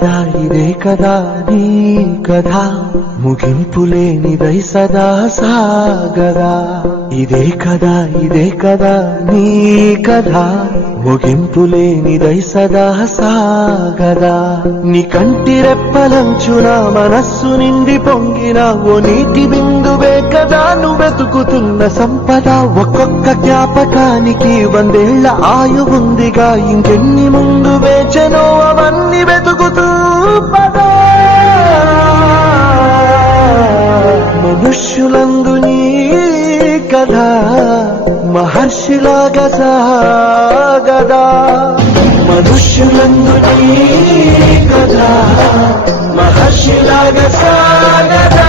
కదా ఇదే కదా నీ కథ ముగింపులేనిదై సదా సాగదా ఇదే కదా నీ కథ ముగింపులేనిదై సదా సాగదా నీ కంటి రెప్పలంచున మనస్సు నిండి పొంగిన ఓ నీటి బిందువే కదా నువ్వు వెతుకుతున్న సంపద ఒక్కొక్క జ్ఞాపకానికి 100 ఏళ్ల ఆయువుందిగా ఇంకెన్ని ముందు వేచనో అవన్నీ వెతుకుతూ పదా మనుష్యులందు నీ కథ మహర్షిలాగా సాగదా మనుష్యులందు నీ కథ మహర్షిలాగా సాగదా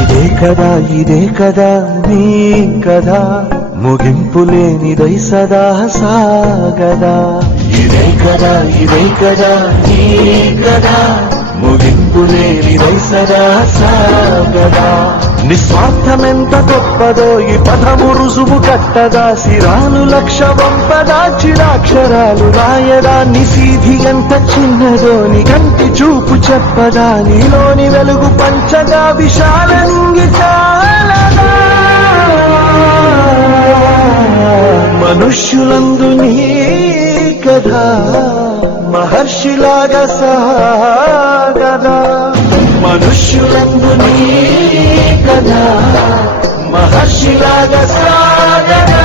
ఇదే కదా నీ కథ ముగింపులేనిదై సదా సాగదా ఇదే కదా నీ కథ ముగింపులేనిదై సదా సాగదా నిస్వార్థమెంత గొప్పదో ఈ పదము రుజువు కట్టదా శిరాలు లక్ష వంపదా చిరాక్షరాలు రాయదా నిసీధి ఎంత చిన్నదో నీ కంటి చూపు చెప్పదా నీలోని వెలుగు పంచగా విశాలంగి చాలదా మనుష్యులందు నీ కథ మహర్షిలాగా సాగదా మనుష్యులందు నీ కథ మహర్షిలాగా సాగదా